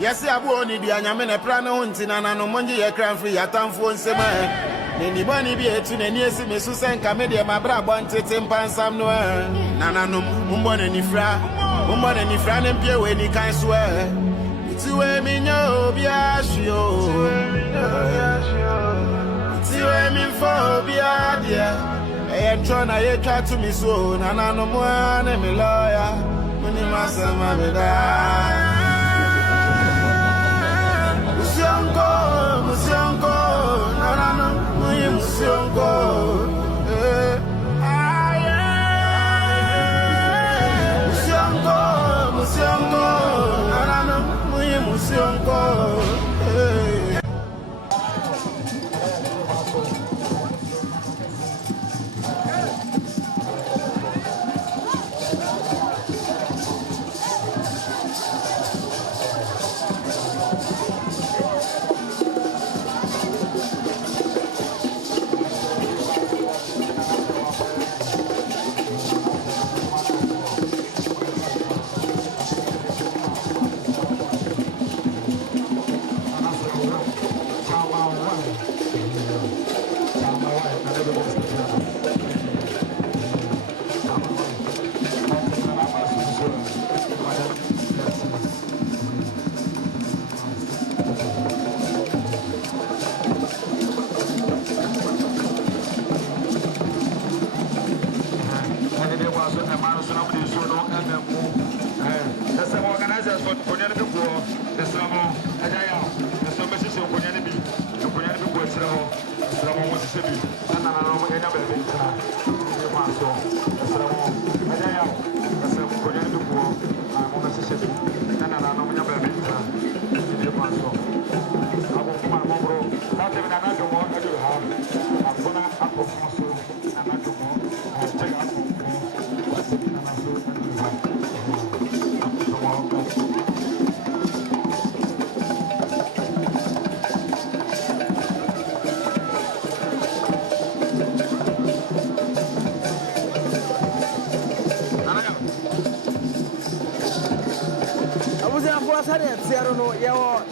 Yes, I won't need the Anyamene Prano Huntina and Monji Yakran free at Tamfo and Sema. Anybody be a tune and yes, Miss Susan Camedia, my bra wanted 10 pounds somewhere. Nana no Mumbon and Ifra, Mumbon and Ifran and Pierre when he can swear. It's you and me, no, Biashio. It's you and me for Biadia. I am trying to try to me so, Nana no more, and me lawyer. When you must have my Musiongo, Nana, Musiongo, Musiongo, Nana, Musiongo,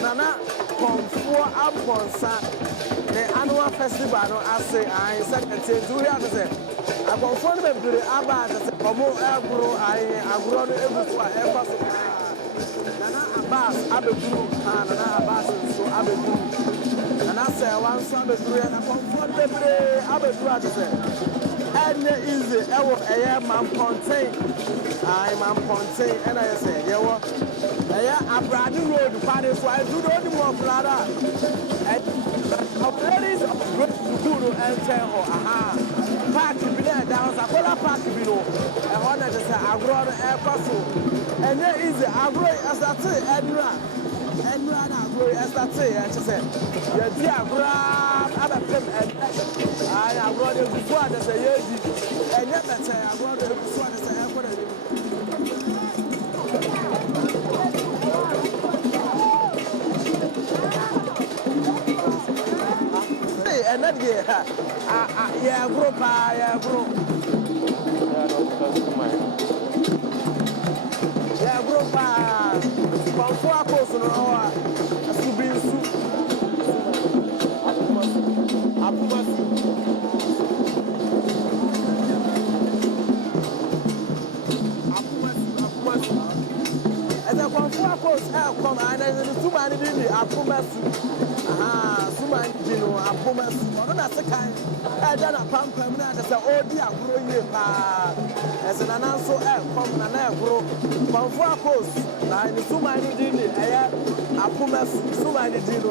Nana Komfobaa the annual festival. I say, I said, and say, do you have to say? I confirm them to the Abba, Omo Agro, I grow every Nana Abbas, Abedu, Nana Abbas, so Abedu. And I say, one son of three, and I confirm them to the Abedu to say. And is the air man contain. I'm contain, and I say, there were. A brand new road, party, so I do not more Flada. And ladies of Guru and tell, aha, park to be there, down Sakola Park below. And one that is a grown air castle. And there is a great as I say, and run agro as I say, and she said, the dear grab, other pim, and I have brought it before as a year, and yet I say, I brought it before as a airport. And that year, yeah, group, yeah, group. Yeah, group, Kwaku, and the Kwaku, come and then the Suman did the Abosom. Suman, you know, Abosom. That's the kind. I done a pump permanent as a old dear growing as an announcer, come and I grow. Komfobaa, now in the Suman did it. I have Abosom, Suman did it.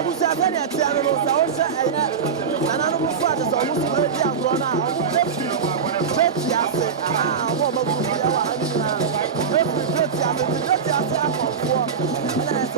was a very terrible house, and another part is almost already grown out. Betty, I say, ah, what about Betty, I say, I'm for, and I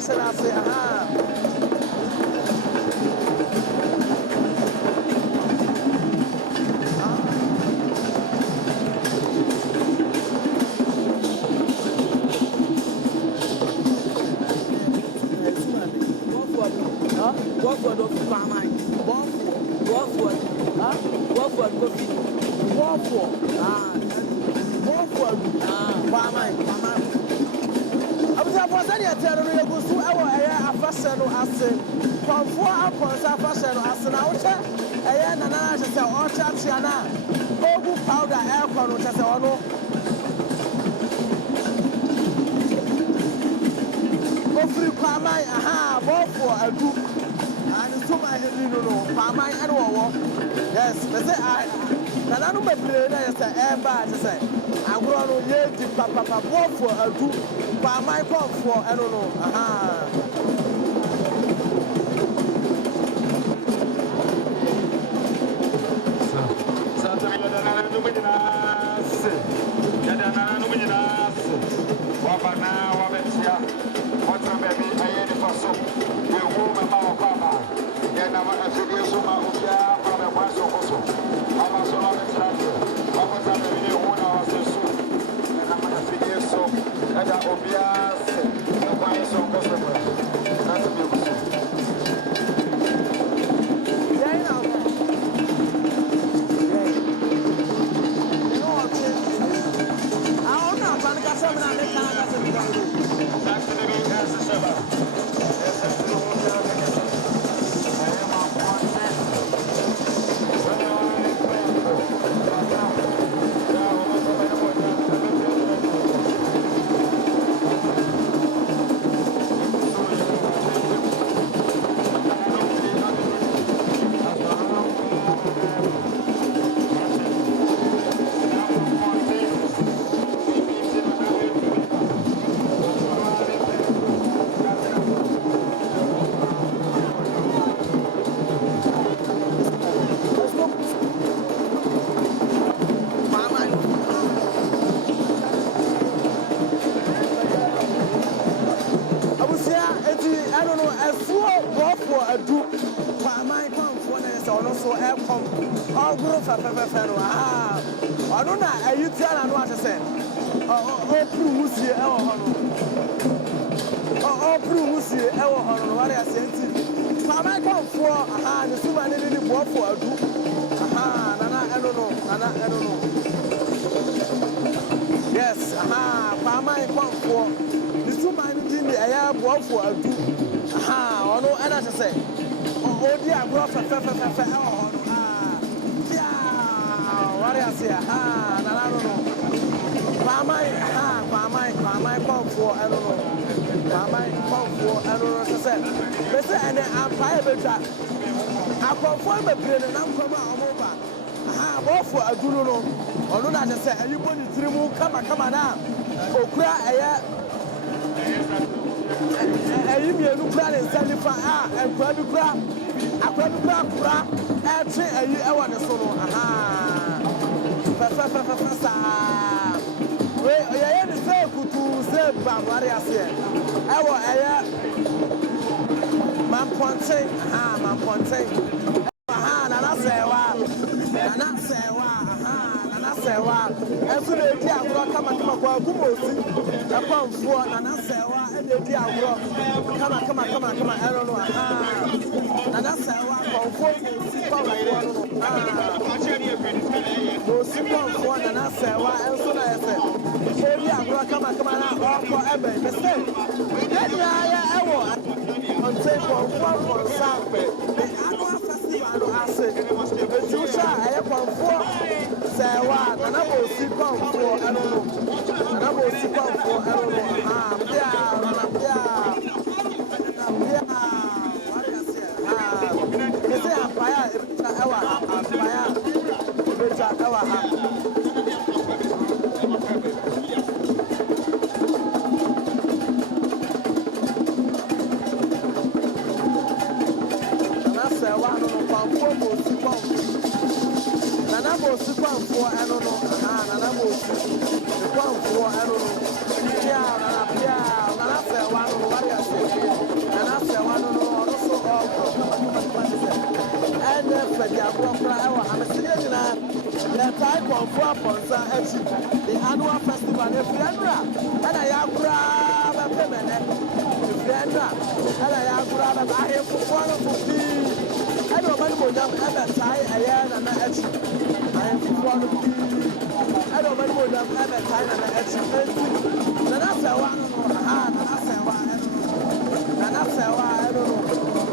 say, aha. Yes, they say I don't make the say I'm going to use papa for a group by my for I don't know. Aha. I don't know, you tell and what to say. Oh, Prusia, what I said. Mama come for the Suman didn't work for a group. I don't know. Yes, Mama come for the Suman didn't work for a group. No, and I say, oh, dear, brought a what I say, I don't know. Mama, come for, I don't know. Mama, come for, I don't know what to say. Listen, and I'm private. I come for the brain and I'm coming over. What for a good no? Or not, I say, you put it through, come on now. Oh, cry, you be a new plan and send it for and grab the crap. I grab the crap, and say, I want a solo. Wait, I am to say, what I say. I will, man, Ponte, Serwaa, and so they come and Kwaku, a pump for and Serwaa, and they come on, I don't know. And that's Serwaa, for and I Serwaa, and so I said, come on, for ever. Then I will on take for South. The annual festival, I said, the Jusha, I have one for. Serwaa, and I will see come for, I don't know. And I will see come for, I don't know. What do you say? They say, I'm fire, I'm fire. And I say, one of the Abosom Kwaku and no, and Abosom Kwaku and no. Yeah, and I say one what I say, and I say one also and then for the Abosom, I'm saying the type of the annual festival. If you and I grab a permanent, if you and I grab a higher for I don't know them ever tie a year and I am one of the I don't know them ever tie and I then I say one and I say one and I say one I don't know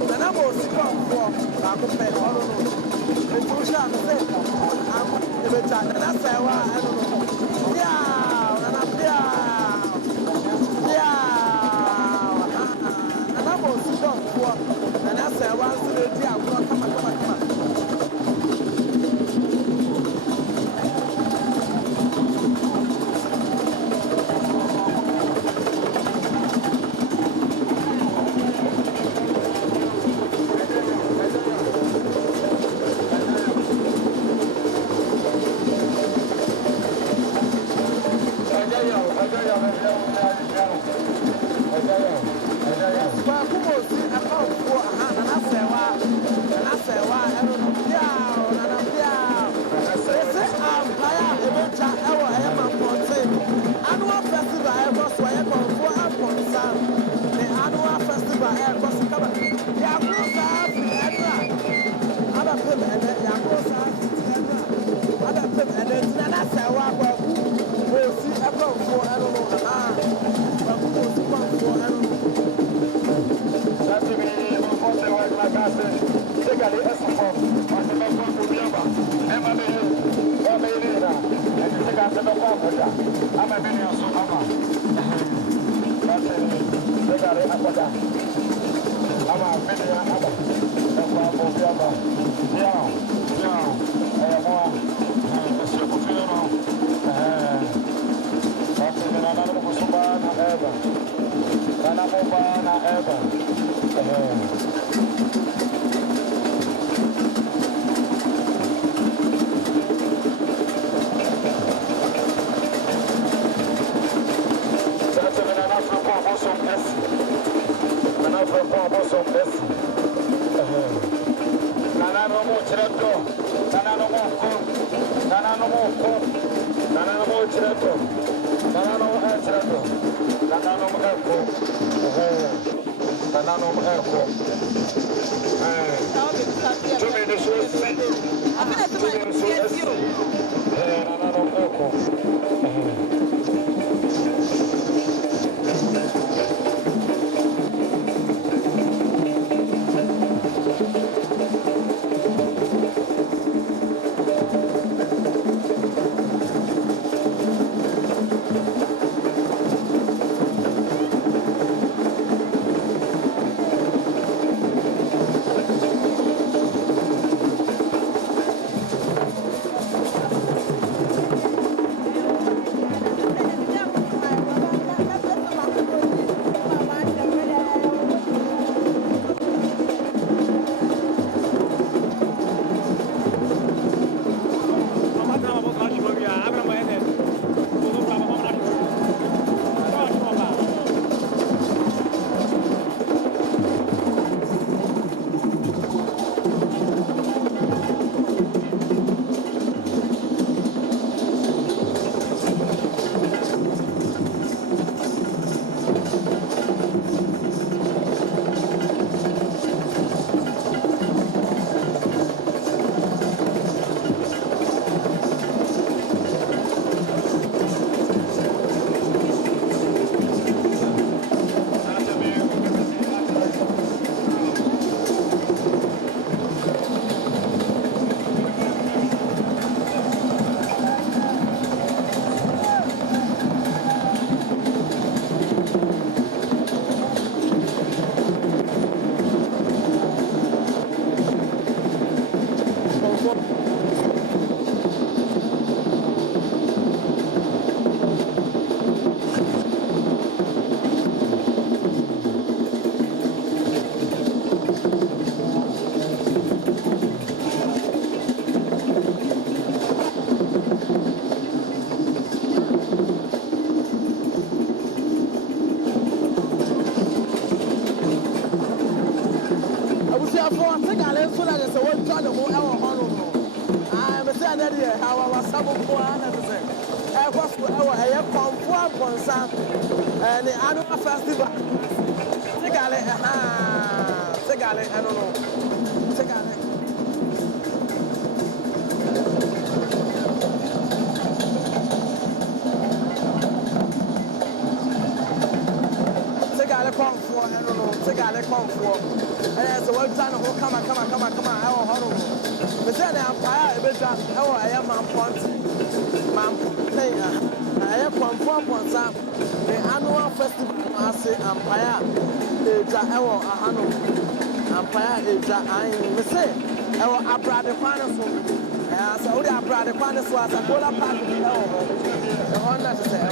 then I'm also come for I could pay all of them the two shall say I'm the time and I say one I don't know yeah and I'm and I'm also come for and I say one to the dear come on. mo ewo hono no me say na dey how our sabo ko ana me say e ko so ewo eye konfo akonsa ni annual festival Tegale Tegale I don't know Tegale Komfobaa, I don't know. Tegale Komfobaa. And so one time, come on. I want to. But then I'm fire. I am man point. Man player. I am Komfobaa. The annual festival. I say Empire. I Empire. I say. I want abroad the finals. So we are abroad the finals. So I go up park. The honor to say.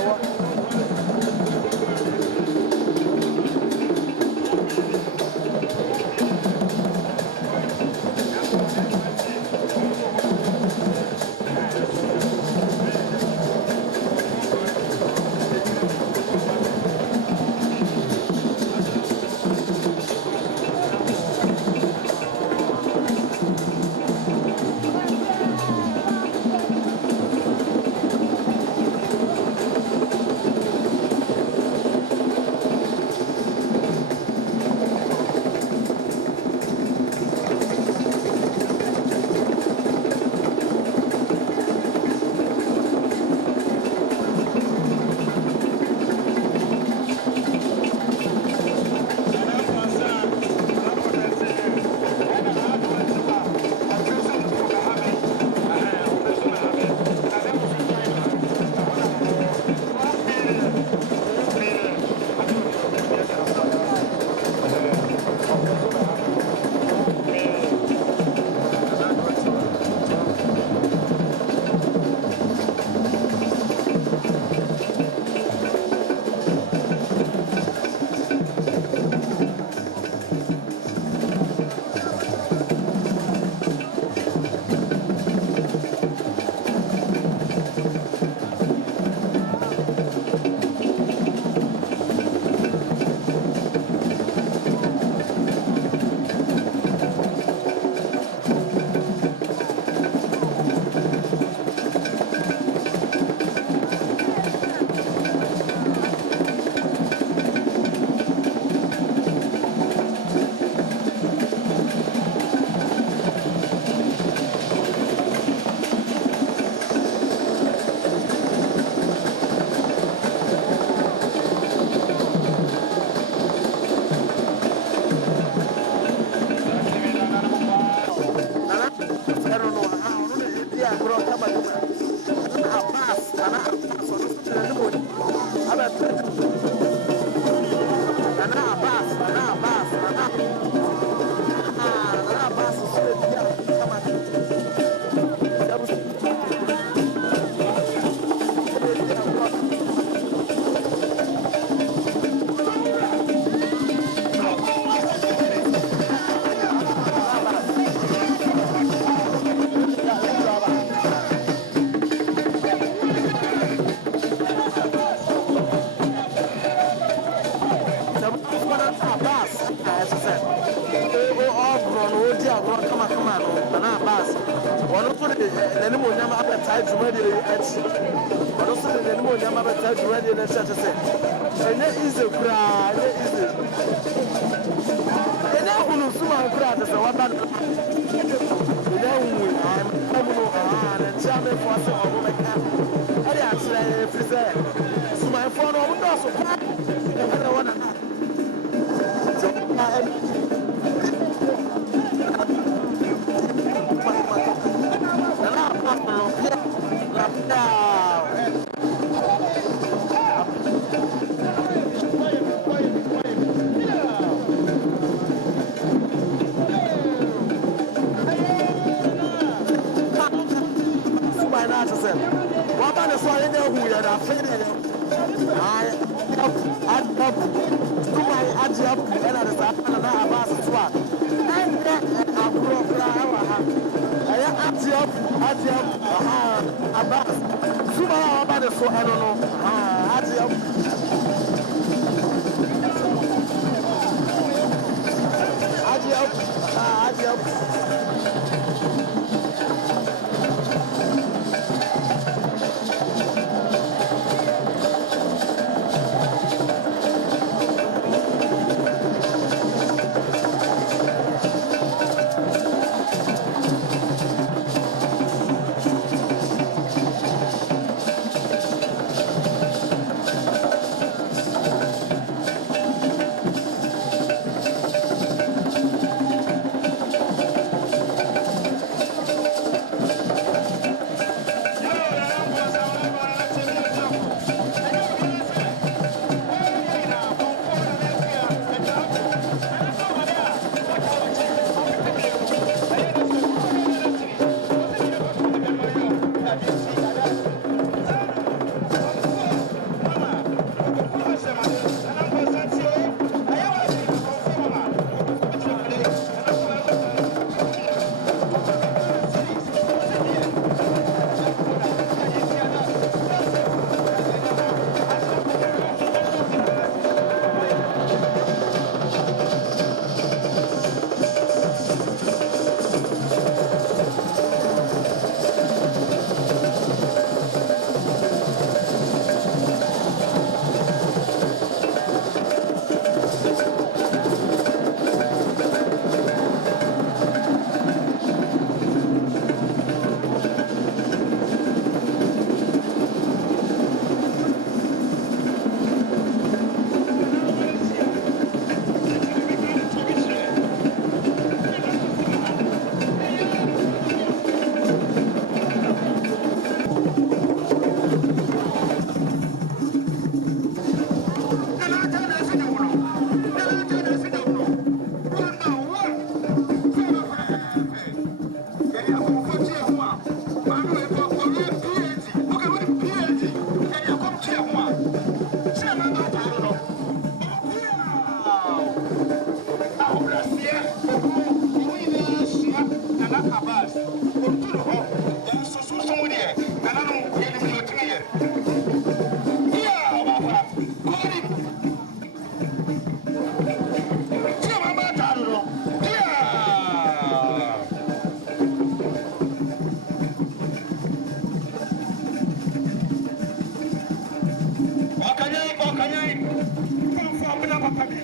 papi.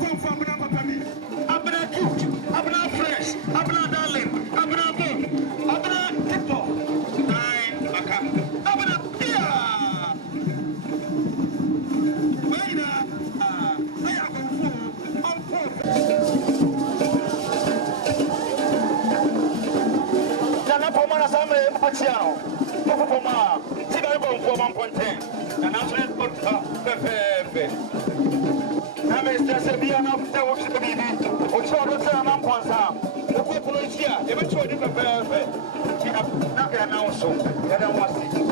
Komfobaa abna papi. Abna cute. Abna fresh. Abna darling. Abna boom. Abna tipo. Nine maka. Abna pia. Waina. Aya komfo. Ompo. Nana pomana samre achiao. Komfobaa. Tiba komfobaa content. Nana so pepe. Na Mr. Sebiana after what to be. What's all the time I'm on some. The people is here. They were trying to prepare. Not the announcement. I don't want to see.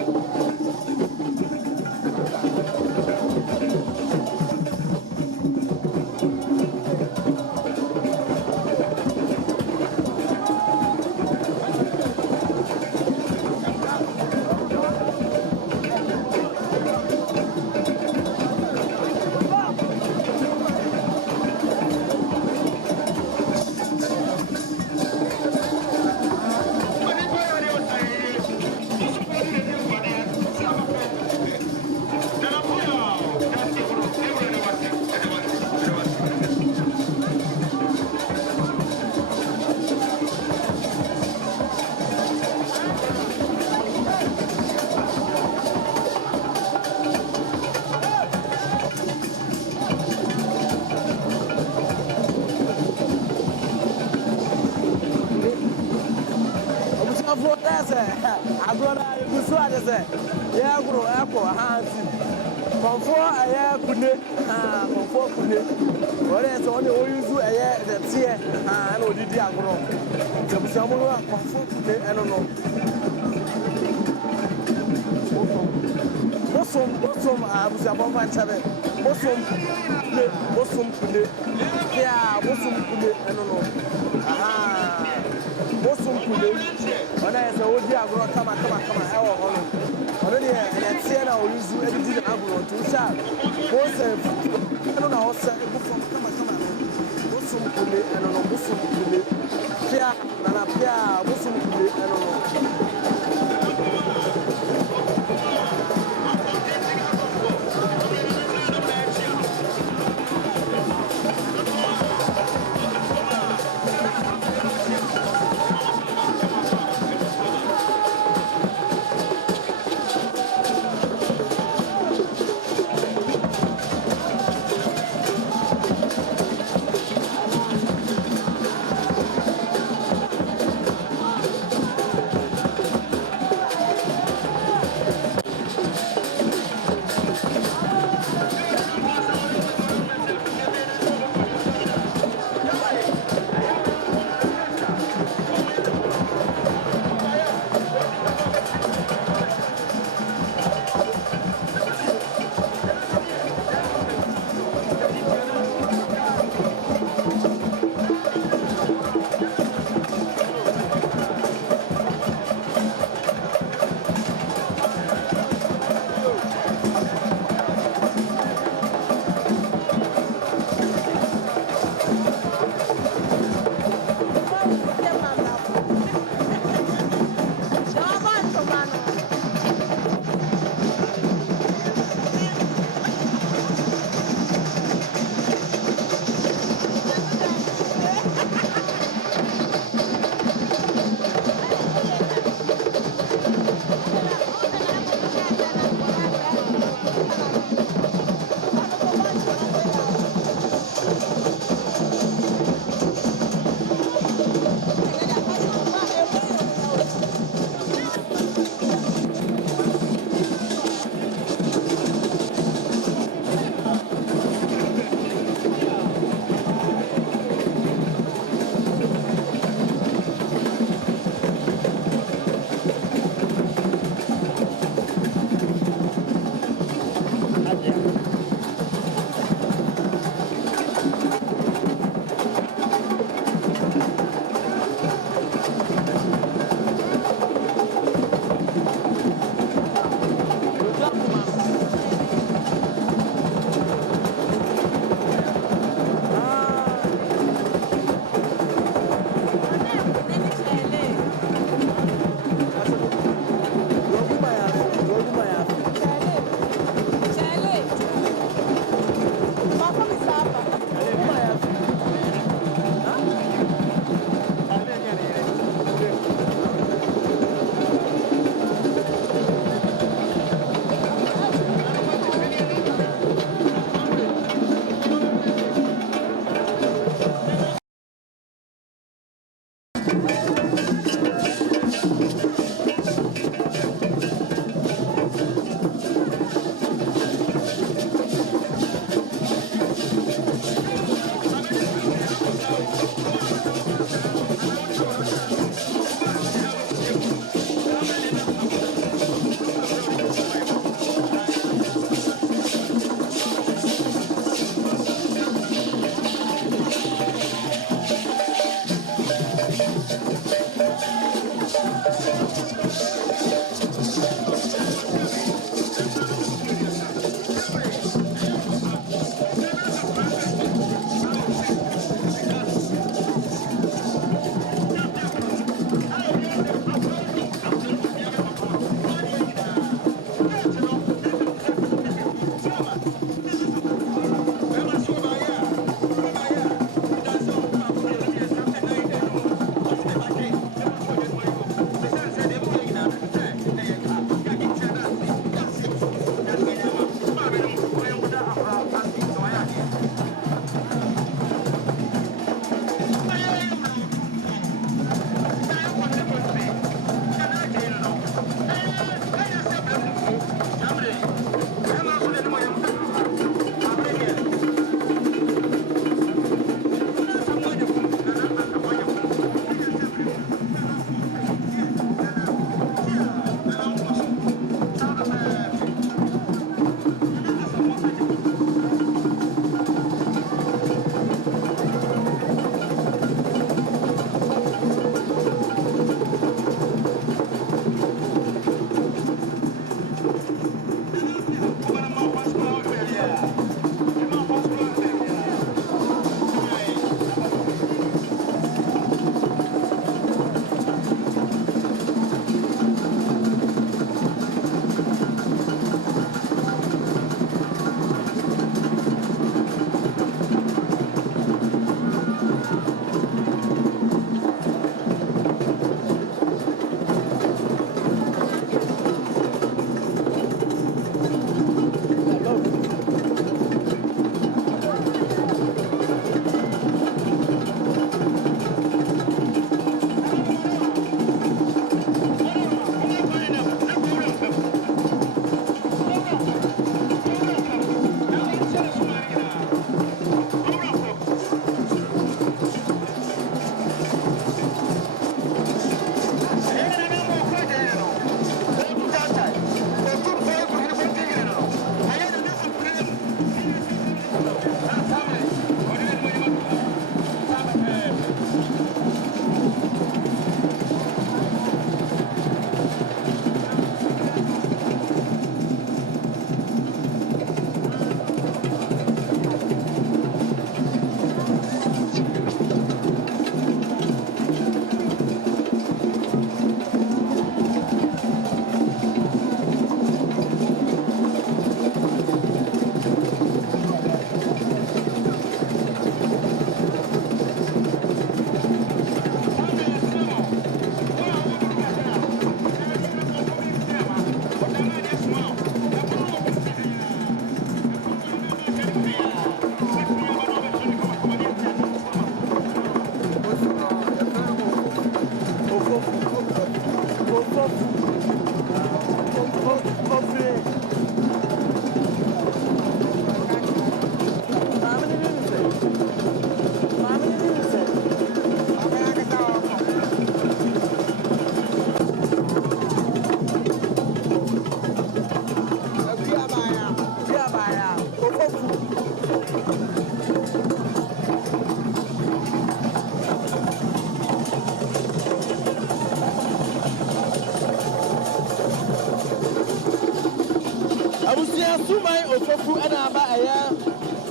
Abosom Suman ofofu ana aba eya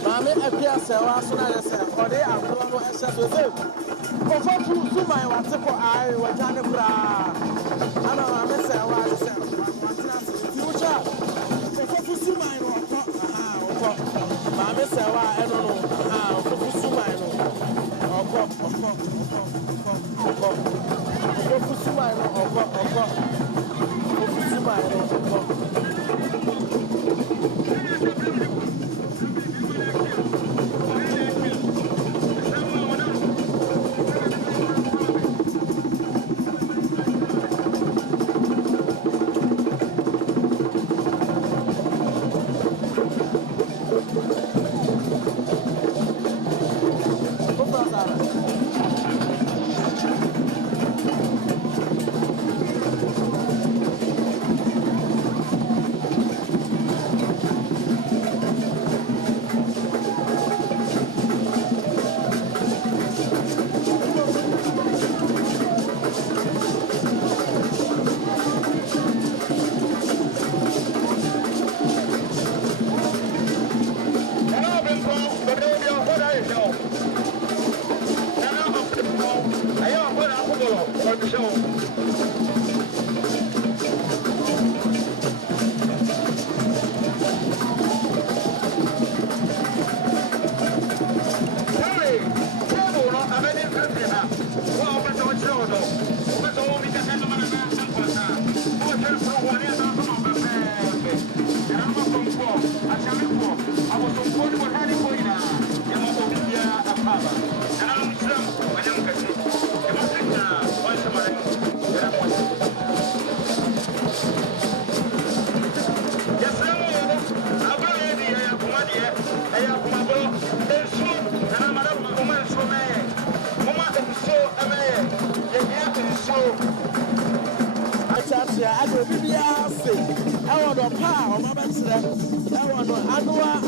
maame apia Serwaa so na yese ode akoro no ehye so se ofofu Suman wate ko ai wajane kura ana maame Serwaa se watina se future ofofu Suman no okọ maame Serwaa eno no ofofu Suman no okọ ofofu Suman no okọ ofofu Suman no okọ.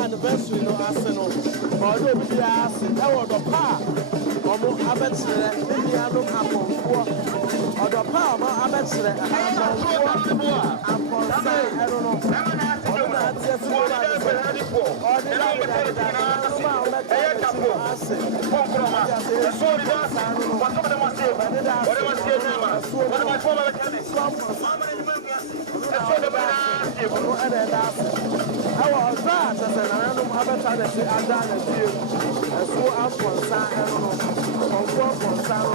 Anniversary no arsenal or no be asked or the power or more abetre any other apple or the power more abetre and I don't know I was glad that I don't have a time to say I've done a few. And so I'm for San, I don't know, for San.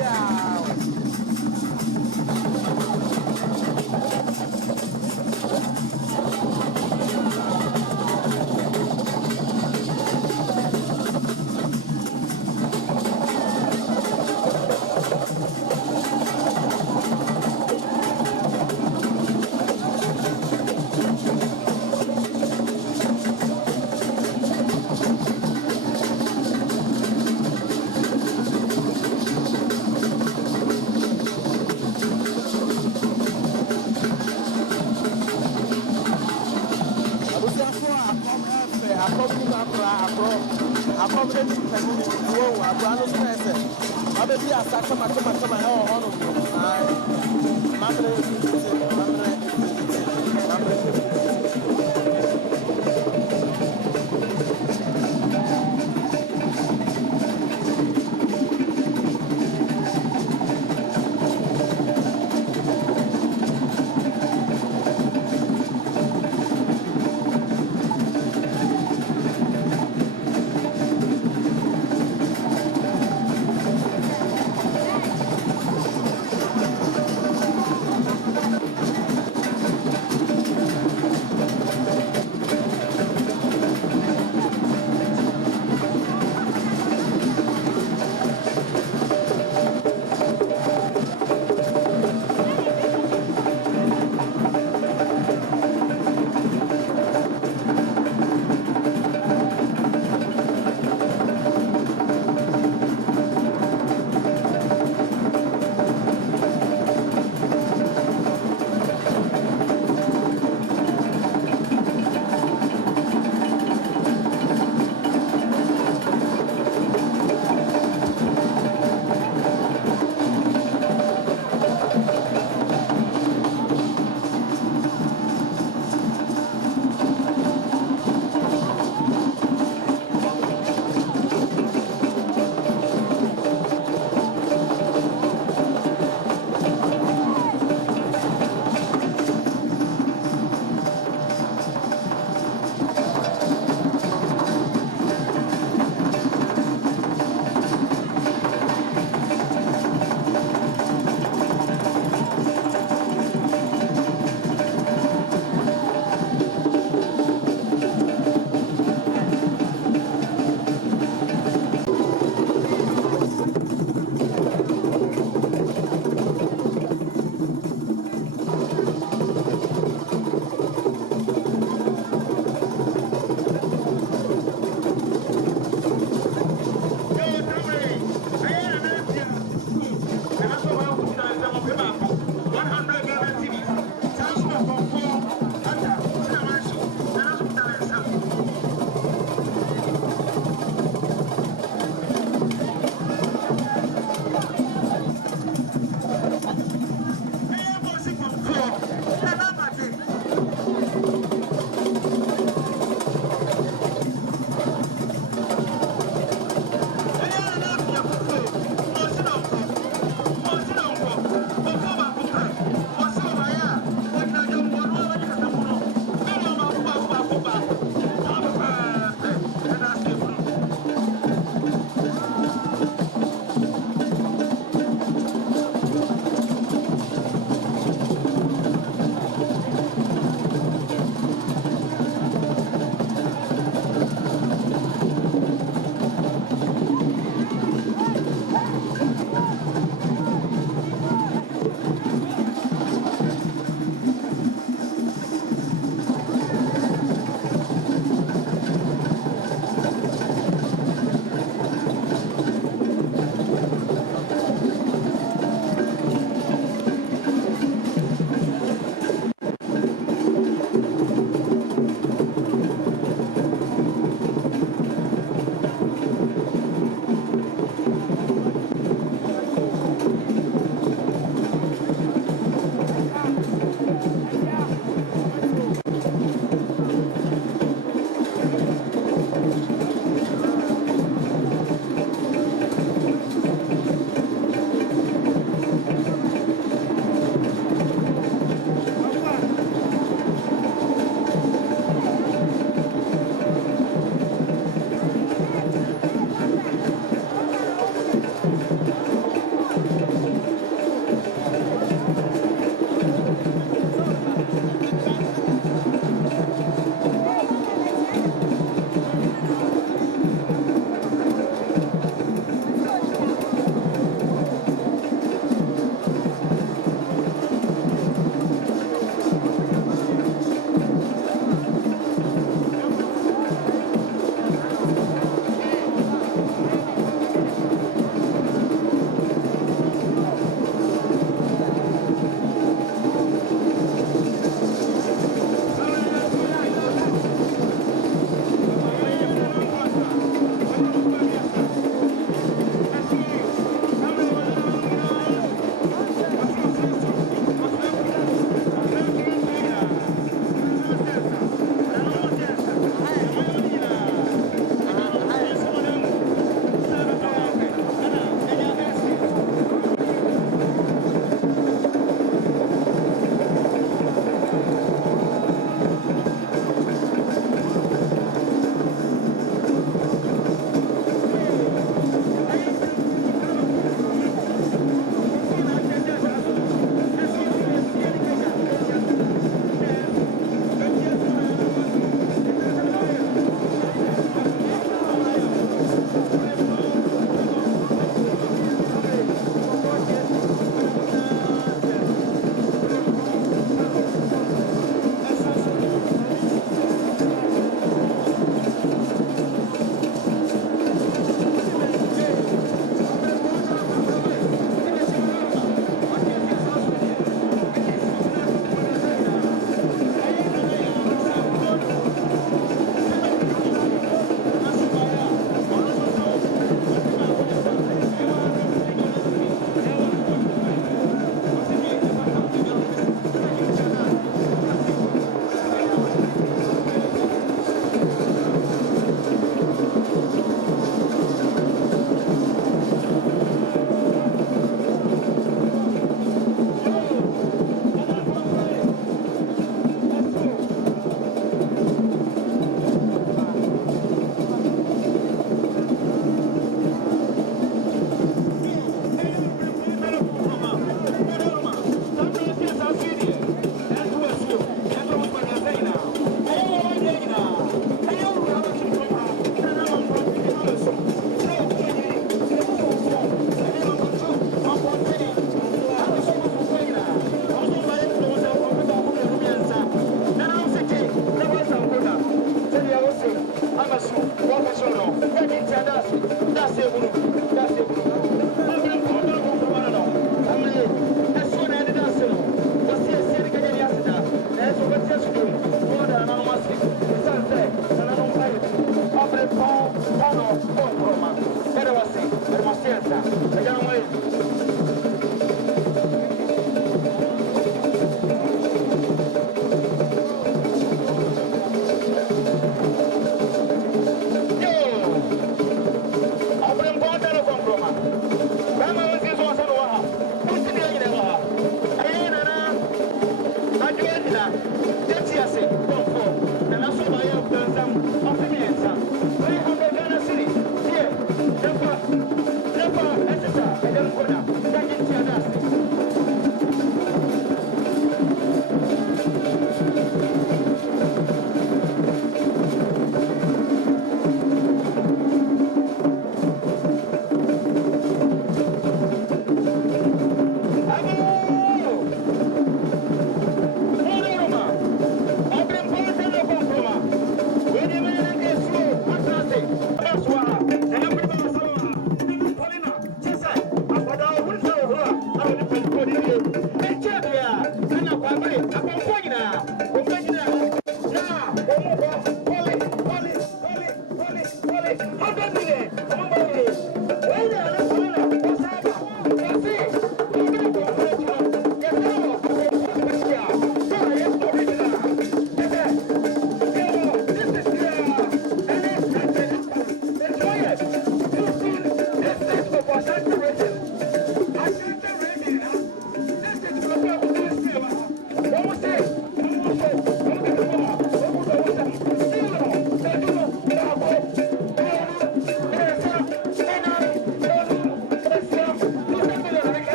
Yeah.